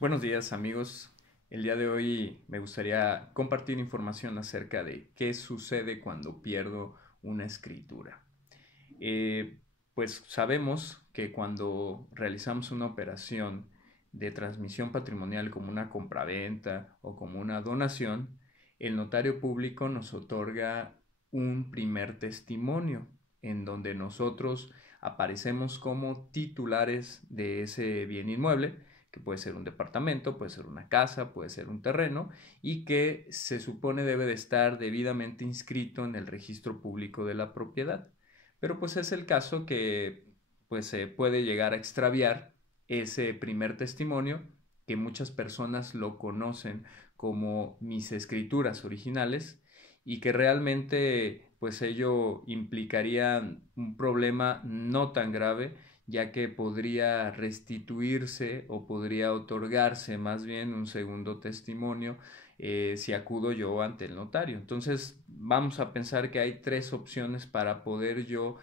Buenos días amigos. El día de hoy me gustaría compartir información acerca de qué sucede cuando pierdo una escritura. Eh, pues sabemos que cuando realizamos una operación de transmisión patrimonial como una compraventa o como una donación, el notario público nos otorga un primer testimonio en donde nosotros aparecemos como titulares de ese bien inmueble, que puede ser un departamento, puede ser una casa, puede ser un terreno, y que se supone debe de estar debidamente inscrito en el registro público de la propiedad. Pero pues es el caso que pues se puede llegar a extraviar ese primer testimonio, que muchas personas lo conocen como mis escrituras originales, y que realmente pues ello implicaría un problema no tan grave, ya que podría restituirse o podría otorgarse más bien un segundo testimonio si acudo yo ante el notario. Entonces vamos a pensar que hay tres opciones para poder yo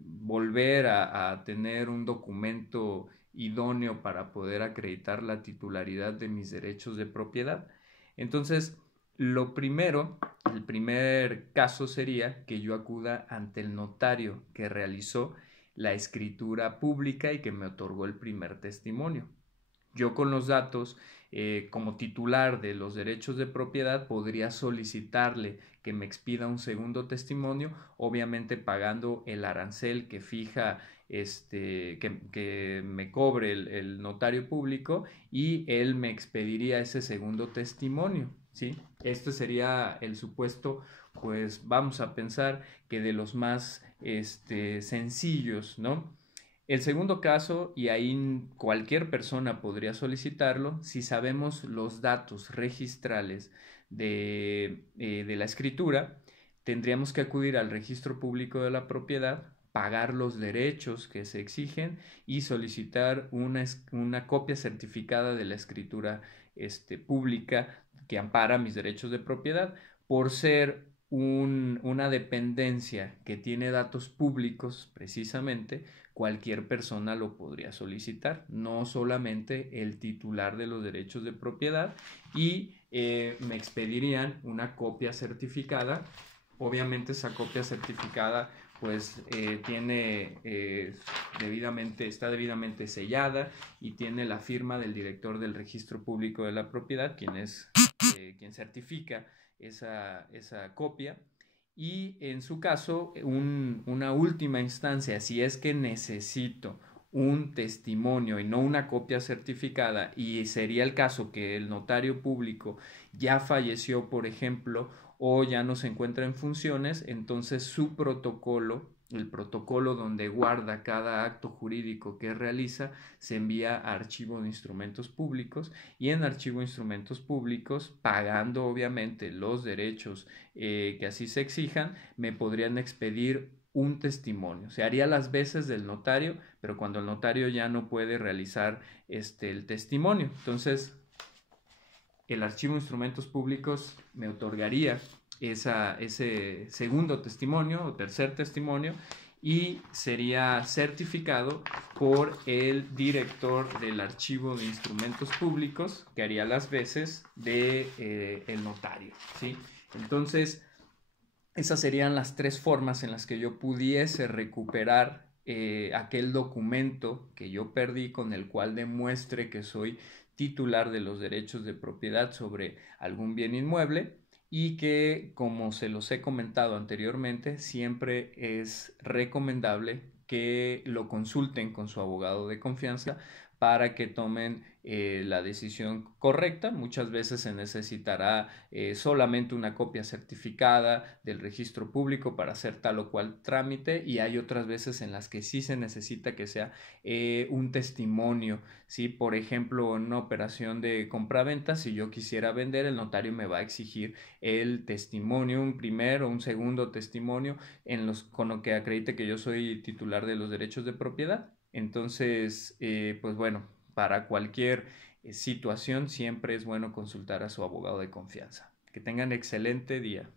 volver a tener un documento idóneo para poder acreditar la titularidad de mis derechos de propiedad. Entonces, lo primero, el primer caso sería que yo acuda ante el notario que realizó la escritura pública y que me otorgó el primer testimonio. Yo con los datos como titular de los derechos de propiedad podría solicitarle que me expida un segundo testimonio, obviamente pagando el arancel que fija que me cobre el notario público, y él me expediría ese segundo testimonio, ¿sí? Este sería el supuesto, pues vamos a pensar que de los más sencillos, ¿no? El segundo caso, y ahí cualquier persona podría solicitarlo, si sabemos los datos registrales de la escritura, tendríamos que acudir al registro público de la propiedad, pagar los derechos que se exigen y solicitar una copia certificada de la escritura pública que ampara mis derechos de propiedad. Por ser una dependencia que tiene datos públicos precisamente, cualquier persona lo podría solicitar, no solamente el titular de los derechos de propiedad, y me expedirían una copia certificada. Obviamente esa copia certificada pues está debidamente sellada y tiene la firma del director del registro público de la propiedad, quien certifica esa copia. Y en su caso, una última instancia, si es que necesito un testimonio y no una copia certificada, y sería el caso que el notario público ya falleció, por ejemplo, o ya no se encuentra en funciones, entonces su protocolo, el protocolo donde guarda cada acto jurídico que realiza, se envía a archivo de instrumentos públicos, y en archivo de instrumentos públicos, pagando obviamente los derechos que así se exijan, me podrían expedir un testimonio. Se haría las veces del notario, pero cuando el notario ya no puede realizar el testimonio. Entonces, el archivo de instrumentos públicos me otorgaría ese segundo testimonio o tercer testimonio, y sería certificado por el director del archivo de instrumentos públicos, que haría las veces de el notario, ¿sí? Entonces, esas serían las tres formas en las que yo pudiese recuperar aquel documento que yo perdí, con el cual demuestre que soy titular de los derechos de propiedad sobre algún bien inmueble, y que, como se los he comentado anteriormente, siempre es recomendable que lo consulten con su abogado de confianza para que tomen la decisión correcta. Muchas veces se necesitará solamente una copia certificada del registro público para hacer tal o cual trámite, y hay otras veces en las que sí se necesita que sea un testimonio, ¿sí? Por ejemplo, en una operación de compraventa, si yo quisiera vender, el notario me va a exigir el testimonio, un primer o un segundo testimonio con lo que acredite que yo soy titular de los derechos de propiedad. Entonces, pues bueno, para cualquier situación siempre es bueno consultar a su abogado de confianza. Que tengan excelente día.